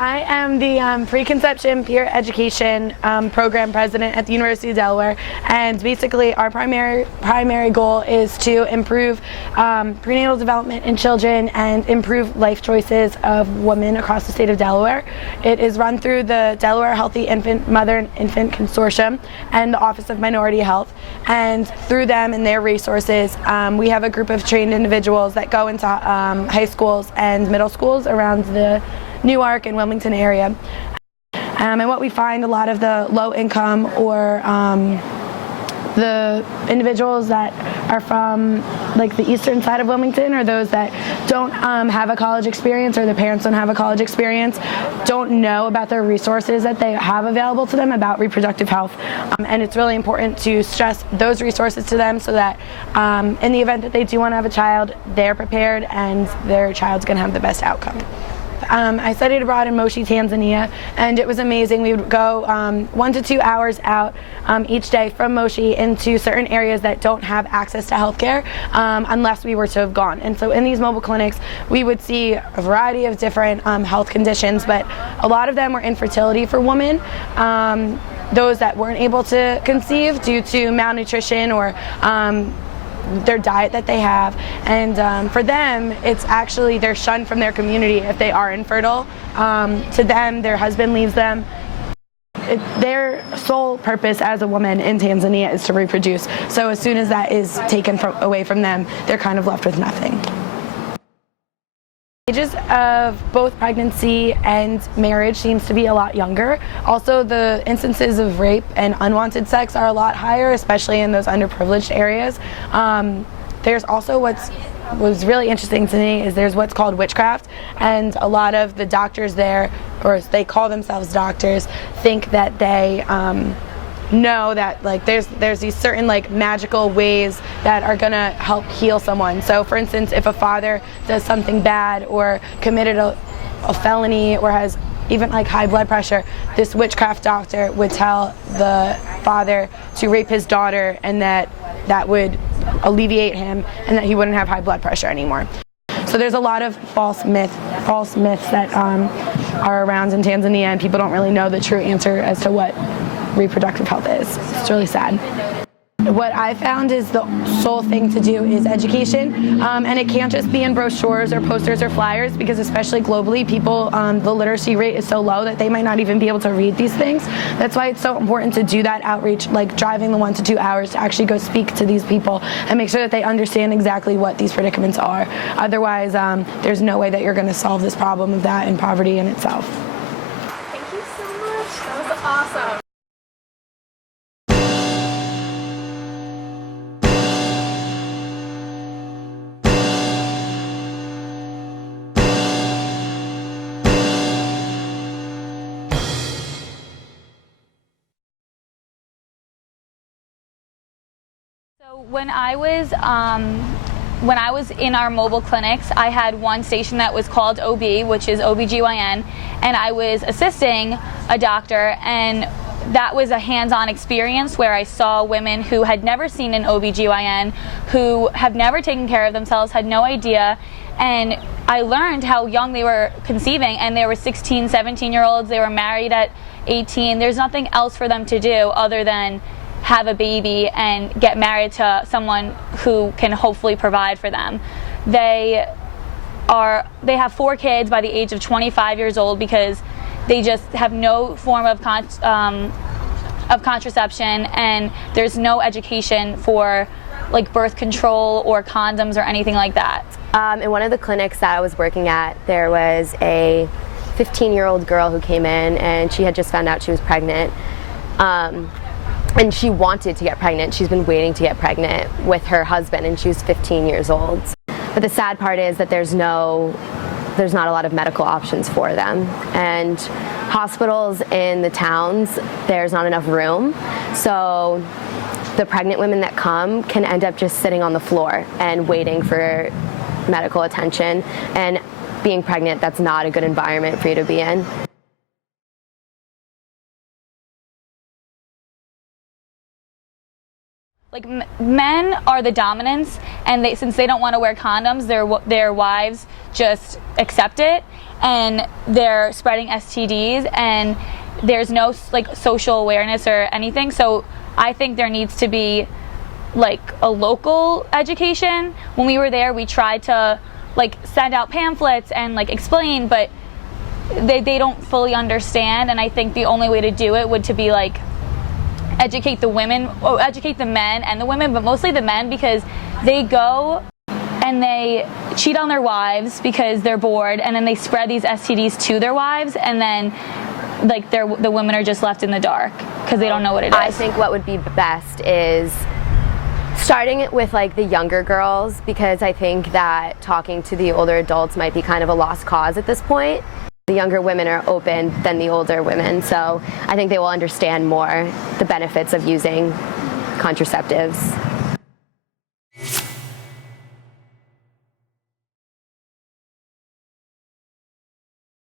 I am the preconception peer education program president at the University of Delaware, and basically our primary goal is to improve prenatal development in children and improve life choices of women across the state of Delaware. It is run through the Delaware Healthy Mother and Infant Consortium and the Office of Minority Health, and through them and their resources we have a group of trained individuals that go into high schools and middle schools around the Newark and Wilmington area. And what we find, a lot of the low income or the individuals that are from like the eastern side of Wilmington, or those that don't have a college experience, or their parents don't have a college experience, don't know about the resources that they have available to them about reproductive health. And it's really important to stress those resources to them so that in the event that they do want to have a child, they're prepared and their child's going to have the best outcome. I studied abroad in Moshi, Tanzania, and it was amazing. We would go 1 to 2 hours out each day from Moshi into certain areas that don't have access to healthcare unless we were to have gone. And so in these mobile clinics, we would see a variety of different health conditions, but a lot of them were infertility for women. Those that weren't able to conceive due to malnutrition or their diet that they have, and for them it's actually they're shunned from their community if they are infertile. To them, their husband leaves them. Their sole purpose as a woman in Tanzania is to reproduce, so as soon as that is taken away from them, they're kind of left with nothing. Ages of both pregnancy and marriage seems to be a lot younger. Also, the instances of rape and unwanted sex are a lot higher, especially in those underprivileged areas. There's also what was really interesting to me is there's what's called witchcraft, and a lot of the doctors there, or they call themselves doctors, think that they know that like there's these certain like magical ways that are gonna help heal someone. So for instance, if a father does something bad or committed a felony or has even like high blood pressure, this witchcraft doctor would tell the father to rape his daughter, and that would alleviate him and that he wouldn't have high blood pressure anymore. So there's a lot of false myths that are around in Tanzania, and people don't really know the true answer as to what reproductive health is. It's really sad. What I found is the sole thing to do is education, and it can't just be in brochures or posters or flyers, because especially globally, people, the literacy rate is so low that they might not even be able to read these things. That's why it's so important to do that outreach, like driving the 1 to 2 hours to actually go speak to these people and make sure that they understand exactly what these predicaments are. Otherwise, there's no way that you're going to solve this problem of that and poverty in itself. Thank you so much. That was awesome. So when I was in our mobile clinics, I had one station that was called OB, which is OBGYN, and I was assisting a doctor, and that was a hands-on experience where I saw women who had never seen an OBGYN, who have never taken care of themselves, had no idea, and I learned how young they were conceiving, and they were 16, 17-year-olds, they were married at 18. There's nothing else for them to do other than have a baby and get married to someone who can hopefully provide for them. They have 4 kids by the age of 25 years old because they just have no form of contraception, and there's no education for like birth control or condoms or anything like that. In one of the clinics that I was working at, there was a 15-year-old girl who came in, and she had just found out she was pregnant. And she wanted to get pregnant. She's been waiting to get pregnant with her husband, and she was 15 years old. But the sad part is that there's not a lot of medical options for them. And hospitals in the towns, there's not enough room. So the pregnant women that come can end up just sitting on the floor and waiting for medical attention. And being pregnant, that's not a good environment for you to be in. Like men are the dominants, and since they don't want to wear condoms, their wives just accept it, and they're spreading STDs, and there's no like social awareness or anything. So I think there needs to be like a local education. When we were there, we tried to like send out pamphlets and like explain, but they don't fully understand. And I think the only way to do it would to be like educate the women, or educate the men and the women, but mostly the men, because they go and they cheat on their wives because they're bored, and then they spread these STDs to their wives, and then like the women are just left in the dark because they don't know what it is. I think what would be best is starting it with like the younger girls, because I think that talking to the older adults might be kind of a lost cause at this point. The younger women are open than the older women, so I think they will understand more the benefits of using contraceptives.